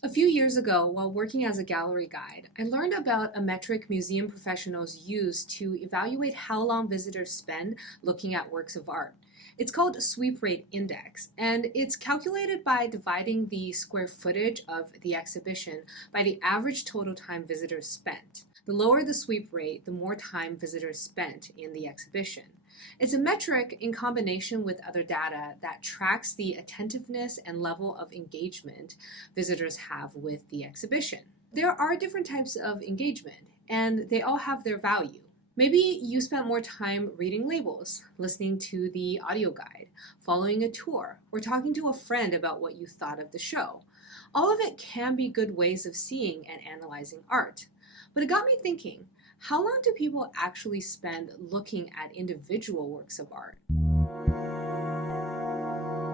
A few years ago, while working as a gallery guide, I learned about a metric museum professionals use to evaluate how long visitors spend looking at works of art. It's called a sweep rate index, and it's calculated by dividing the square footage of the exhibition by the average total time visitors spent. The lower the sweep rate, the more time visitors spent in the exhibition. It's a metric in combination with other data that tracks the attentiveness and level of engagement visitors have with the exhibition. There are different types of engagement, and they all have their value. Maybe you spent more time reading labels, listening to the audio guide, following a tour, or talking to a friend about what you thought of the show. All of it can be good ways of seeing and analyzing art. But it got me thinking, how long do people actually spend looking at individual works of art?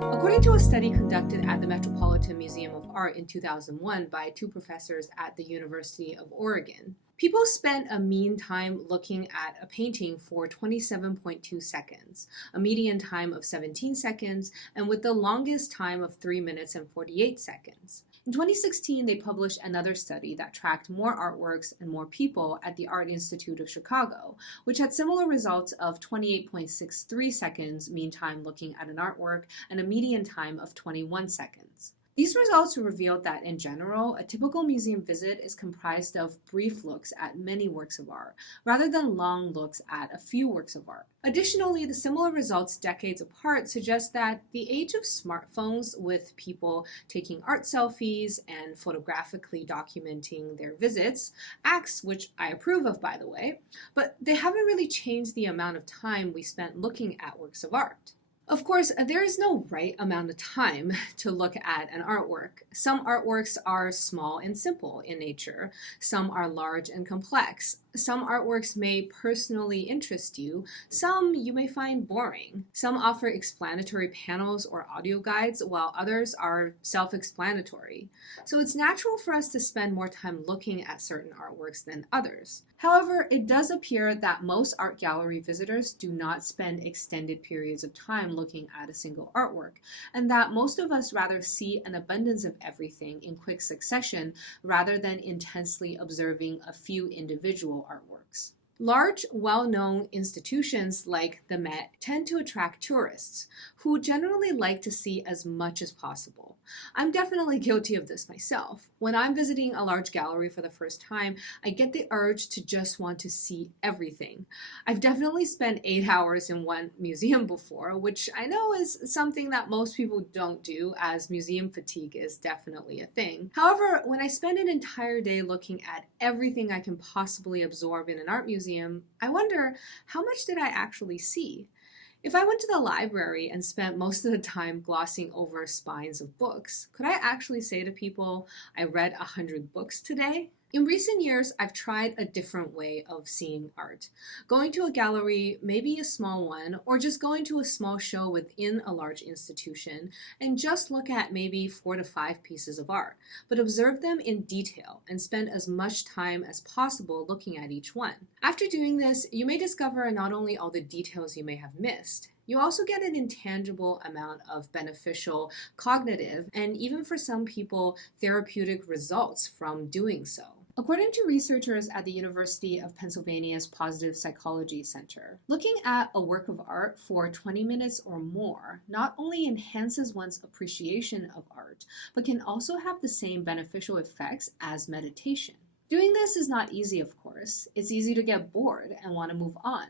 According to a study conducted at the Metropolitan Museum of Art in 2001 by two professors at the University of Oregon, people spent a mean time looking at a painting for 27.2 seconds, a median time of 17 seconds, and with the longest time of 3 minutes and 48 seconds. In 2016, they published another study that tracked more artworks and more people at the Art Institute of Chicago, which had similar results of 28.63 seconds mean time looking at an artwork and a median time of 21 seconds. These results revealed that, in general, a typical museum visit is comprised of brief looks at many works of art, rather than long looks at a few works of art. Additionally, the similar results decades apart suggest that the age of smartphones, with people taking art selfies and photographically documenting their visits, acts which I approve of, by the way, but they haven't really changed the amount of time we spent looking at works of art. Of course, there is no right amount of time to look at an artwork. Some artworks are small and simple in nature. Some are large and complex. Some artworks may personally interest you. Some you may find boring. Some offer explanatory panels or audio guides, while others are self-explanatory. So it's natural for us to spend more time looking at certain artworks than others. However, it does appear that most art gallery visitors do not spend extended periods of time looking at a single artwork, and that most of us rather see an abundance of everything in quick succession rather than intensely observing a few individual artworks. Large, well-known institutions like the Met tend to attract tourists, who generally like to see as much as possible. I'm definitely guilty of this myself. When I'm visiting a large gallery for the first time, I get the urge to just want to see everything. I've definitely spent 8 hours in one museum before, which I know is something that most people don't do, as museum fatigue is definitely a thing. However, when I spend an entire day looking at everything I can possibly absorb in an art museum, I wonder, how much did I actually see? If I went to the library and spent most of the time glossing over spines of books, could I actually say to people, I read 100 books today? In recent years, I've tried a different way of seeing art. Going to a gallery, maybe a small one, or just going to a small show within a large institution and just look at maybe 4 to 5 pieces of art, but observe them in detail and spend as much time as possible looking at each one. After doing this, you may discover not only all the details you may have missed, you also get an intangible amount of beneficial cognitive and even for some people therapeutic results from doing so. According to researchers at the University of Pennsylvania's Positive Psychology Center, looking at a work of art for 20 minutes or more not only enhances one's appreciation of art, but can also have the same beneficial effects as meditation. Doing this is not easy, of course. It's easy to get bored and want to move on.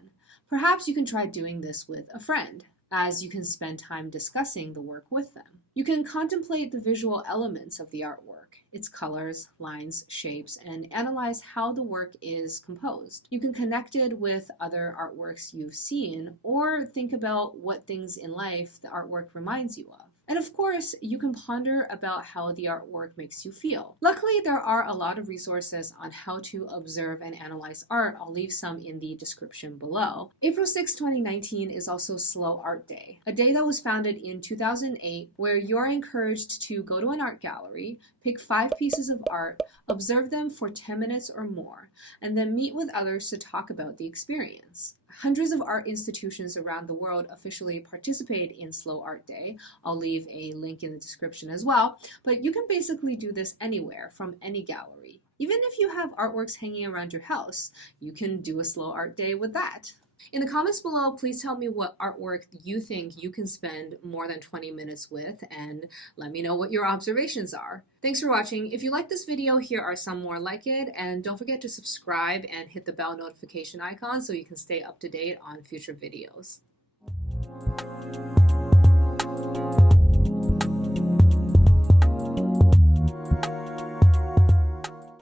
Perhaps you can try doing this with a friend, as you can spend time discussing the work with them. You can contemplate the visual elements of the artwork, its colors, lines, shapes, and analyze how the work is composed. You can connect it with other artworks you've seen, or think about what things in life the artwork reminds you of. And of course, you can ponder about how the artwork makes you feel. Luckily, there are a lot of resources on how to observe and analyze art. I'll leave some in the description below. April 6, 2019 is also Slow Art Day, a day that was founded in 2008 where you're encouraged to go to an art gallery, pick 5 pieces of art, observe them for 10 minutes or more, and then meet with others to talk about the experience. Hundreds of art institutions around the world officially participate in Slow Art Day. I'll leave a link in the description as well, but you can basically do this anywhere from any gallery. Even if you have artworks hanging around your house, you can do a Slow Art Day with that. In the comments below, please tell me what artwork you think you can spend more than 20 minutes with, and let me know what your observations are. Thanks for watching. If you like this video, here are some more like it, and don't forget to subscribe and hit the bell notification icon so you can stay up to date on future videos.